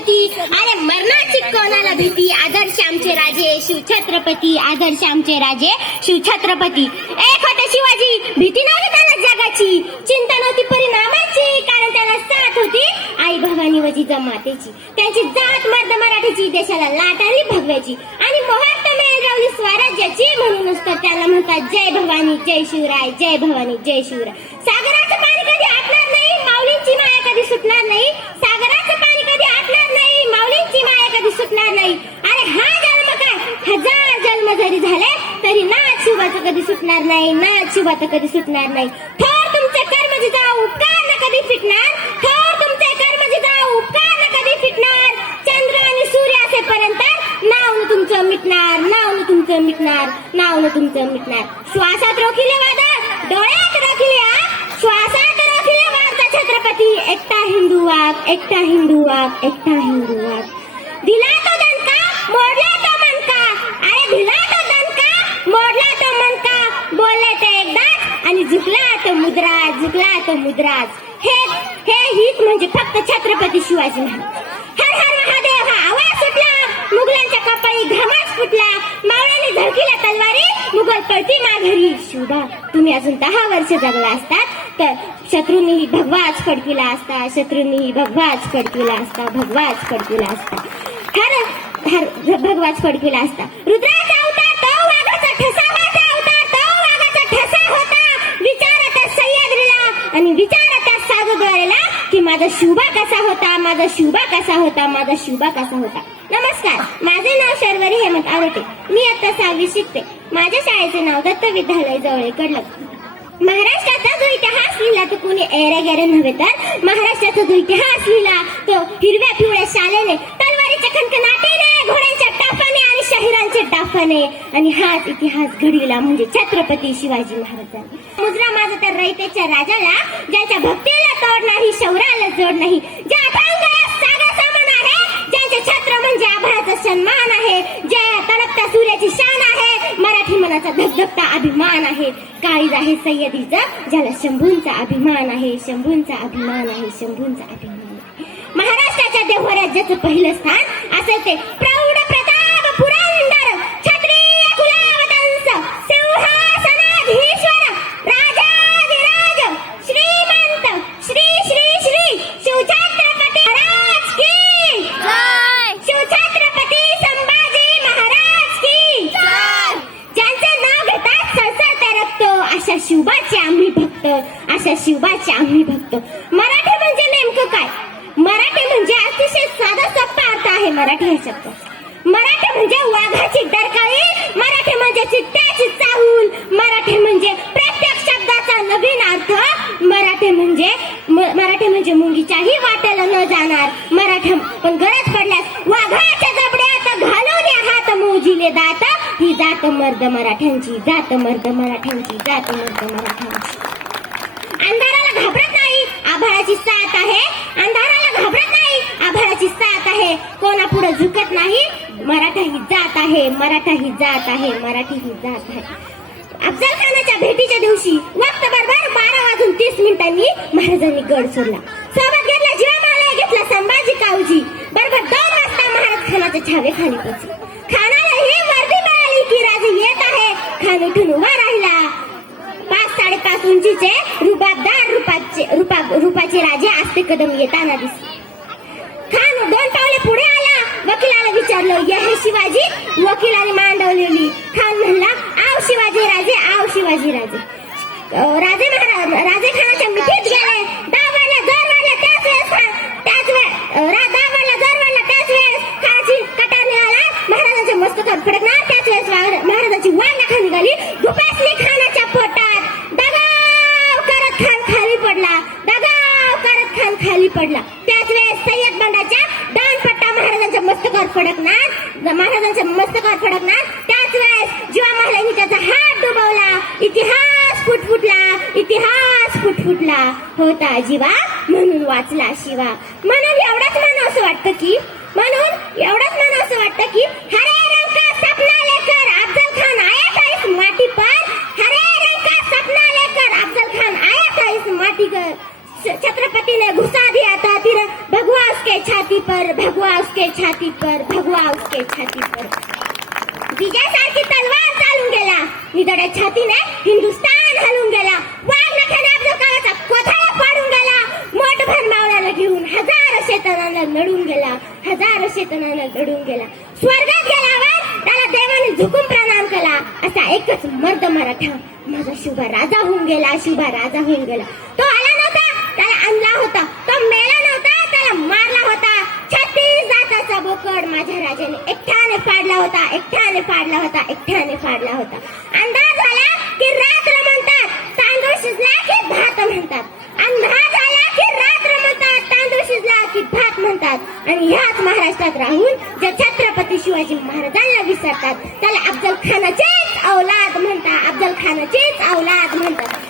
छत्रपती, अरे मरणाची कोणाला भीती, आदर्श आमचे राजे शिवछत्रपती, आदर्श आमचे राजे शिवछत्रपती. एक होते शिवाजी, भीती नव्हती त्याला जगाची, चिंता नव्हती परिणामाची, कारण त्याला साथ होती आई भवानी व जिजामातेची. त्यांची जात मर्द मराठीची, देशाला लाट आली भगव्याची, आणि मोहर्त मिळवली स्वराज्याची. म्हणूनच तर त्याला म्हणतात जय भवानी जय शिवराय, जय भवानी जय शिवराय. सागराचं पाणी कधी आटणार नाही, माऊलींची माया कधी सुटणार नाही. सागराचं पाणी कधी आटणार नाही, माऊलींची माया कधी सुटणार नाही. अरे हा जन्म काय, हजार जन्म जरी झाले तरी नाथ शिवाचं कधी सुटणार नाही, नाथ शिवाचं कधी सुटणार नाही. थोर तुमचे कर्म जिजाऊ, उपकार न कधी फिटणार. थोर तुमचे कर्म जिजाऊ, उपकार न कधी फिटणार. चंद्र आणि सूर्य असेपर्यंत नाव न तुमचं मिटणार, नाव न तुमचं मिटणार, नाव न तुमचं मिटणार. श्वासात रोखिले वादळ, डोळ्यात रोखिले आग, श्वासात रोखिले वार्ता छत्रपती. एकटा हिंदू वाघ, एकटा हिंदू वाघ, एकटा हिंदू वाघ. दिला तो दणका, मोडला तो मनका. अरे दिला तो दणका, मोडला तो मनका. बोलले ते एकदाच आणि झुकला तो मुद्राज, झुकला तो मुद्राज. हे हित म्हणजे फक्त छत्रपती शिवाजी महाराज. हर हर महादेव हा आवाज सुटला, मुघलांच्या कपाळी घामाच फुटला. मावळ्यांनी झळकिल्या तलवारी, मुघल पळती माघारी. शिवबा तुम्ही अजून 10 वर्ष जगला असतात तर शत्रूंनीही भगवाच फडकिला असता, शत्रूंनीही भगवाच फडकिला असता, भगवाच फडकिला असता. हर भगवाच फडकिला असता. रुद्राचा अवतार तो वाघाचा ठसा, माझा अवतार तो वाघाचा ठसा होता. विचारा त्या सह्याद्रीला आणि विचारा त्या सागरद्वारेला की माझा शिवबा कसा होता, माझा शिवबा कसा होता, माझा शिवबा कसा होता. नमस्कार, माझे नाव शर्वरी हेमंत आवटे. मी आता 6वी शिकते. माझ्या शाळेचे नाव दत्त विद्यालय जवळ कडलं. महाराष्ट्राचा जो इतिहास लिहिला तो कोणी एरे गेरे नव्हे तर महाराष्ट्राचा जो इतिहास लिहिला तो हिरव्या पिवळ्या शालेने, तलवारीच्या खणखणाटीने, घोड्यांच्या टापाने आणि शहिरांच्या डाफाने. आणि हाच इतिहास घडविला म्हणजे छत्रपती शिवाजी महाराजांनी. मुजरा माझा तर रयतेच्या राजाला, ज्याच्या भक्तीला तोड नाही, शौर्याला जोड नाही, ज्या अथांगाला सागर समान आहे, ज्याचे छत्र म्हणजे आभाळाचा सन्मान आहे, ज्या तळपत्या सूर्याची शान आहे, मराठी मनाचा धगधगता अभिमान आहे. काळीज आहे सह्याद्रीचा, ज्याला शंभूंचा अभिमान आहे, शंभूंचा अभिमान आहे, शंभूंचा अभिमान आहे. महाराष्ट्राच्या देवऱ्यात ज्याचं पहिलं स्थान असेल ते प्रौढ प्रताप पुरंदर क्षत्रिय कुलावतंस सिंहासनाधीश्वर राजाधिराज श्रीमंत श्री श्री श्री शिवछत्रपती महाराज की जय, शिवछत्रपती संभाजी महाराज की जय. ज्यांचे नाव घेतात सळसळते रक्त, अशा शिवबाचे आम्ही भक्त, अशा शिवबाचे आम्ही भक्त. मराठी म्हणजे नेमकं काय? मराठी म्हणजे अतिशय साधा सोपा अर्थ आहे मराठी या शब्दाचा. मराठी म्हणजे वाघाची डरकाळी, मराठी म्हणजे चित्त्याची चाहूल, मराठी म्हणजे प्रत्येक शब्दाचा नवीन अर्थ, मराठी म्हणजे मुंगीच्याही वाटेला न जाणार मराठी. पण गरज पडल्यास वाघाच्या जबड्यात घालून या हात मोजिले दात. ही जात मर्द मराठ्यांची, जात मर्द मराठ्यांची, जात मर्द मराठ्यांची. अंधाराला घाबरत नाही, आभाळाची साथ आहे. अंधाराला घाबरत नाही, आभाळाची साथ आहे. कोणापुढे झुकत नाही, मराठा ही जात आहे, मराठा ही जात आहे, मराठी ही जात आहे. अफजल खानाच्या भेटीच्या दिवशी वक्त बरोबर 12:30 महाराजांनी गड सोडला. सोबत घेतला जीवामाला, घेतला संभाजी कावजी. बरोबर 2 वाजता महाराज खानाच्या छावे खाली पोचले. खानाला ही वर्दी मिळाली की राजे येत आहे. खान उठून उभा राहिला. 5-5.5 उंचीचे रुबाबदार रूपाचे राजे आस्ते कदम येताना दिसले. खान 2 पावले पुढे आला. वकिलाला विचारलं, ये हे शिवाजी? वकिलाने मान डोलवली. खान म्हणला, आव शिवाजी राजे, आव शिवाजी राजे. राजे खानाच्या मिठीत गेले. दावडला जर वाढला त्याच वेळेस खानाची कटार निघाला. महाराजांच्या मस्तकावर फडकणार त्याच वेळेस महाराजांची वाढ खाली निघाली. दुपासली खानाच्या पोटात. दगाव करत खान खाली पडला, दगाव करत खान खाली पडला. त्याच वेळेस सय्यद बंडाच्या दानपट्टा महाराजांच्या मस्तकावर फडकणार. त्याच वेळेस जीवा महालांनी त्याचा हात डुबवला. इतिहास फुटफुटला होता जीवा, म्हणून वाचला शिवा. म्हणून एवढंच म्हणावं असं वाटतं की हरे रंग का सपना लेकर अफजल खान आया था इस माटी पर. हरे रंग का सपना लेकर अफजल खान आया था इस माटी पर. छत्रपति ने घुसा दिया था तीर भगवा उसके छाती पर भगवा उसके छाती पर भगवा उसके छाती पर विजयासारखी तलवार चालून गेला निधड्या छातीने हिंदुस्तान हलून गेला वाघ नखाने अफजल खानाचा कोथळा पाडून गेला मोठभर मावळ्याला घेऊन हजारो शेतनांना लढून गेला हजारो शेतनांना लढून गेला स्वर्गात गेल्यावर त्याला देवाने झुकून प्रणाम केला असा एकच मर्द मराठा माझा शुभा राजा होऊन गेला शुभा राजा होऊन गेला तो आला नव्हता त्याला आणला होता तो मेला नव्हता त्याला मारला होता 36 जाताचा बोकड माझ्या राजाने एकट्याने फाडला होता एकट्याने फाडला होता एकट्याने फाडला होता अंधार झाला की रात्र म्हणतात तांदूळ शिजला की भात म्हणतात अंधार झाला की रात्र म्हणतात तांदूळ शिजला की भात म्हणतात आणि ह्याच महाराष्ट्रात राहून जे छत्रपती शिवाजी महाराजांना विसरतात त्याला अफजल खानाचीच औलाद म्हणतात अफजल खानाचीच औलाद म्हणतात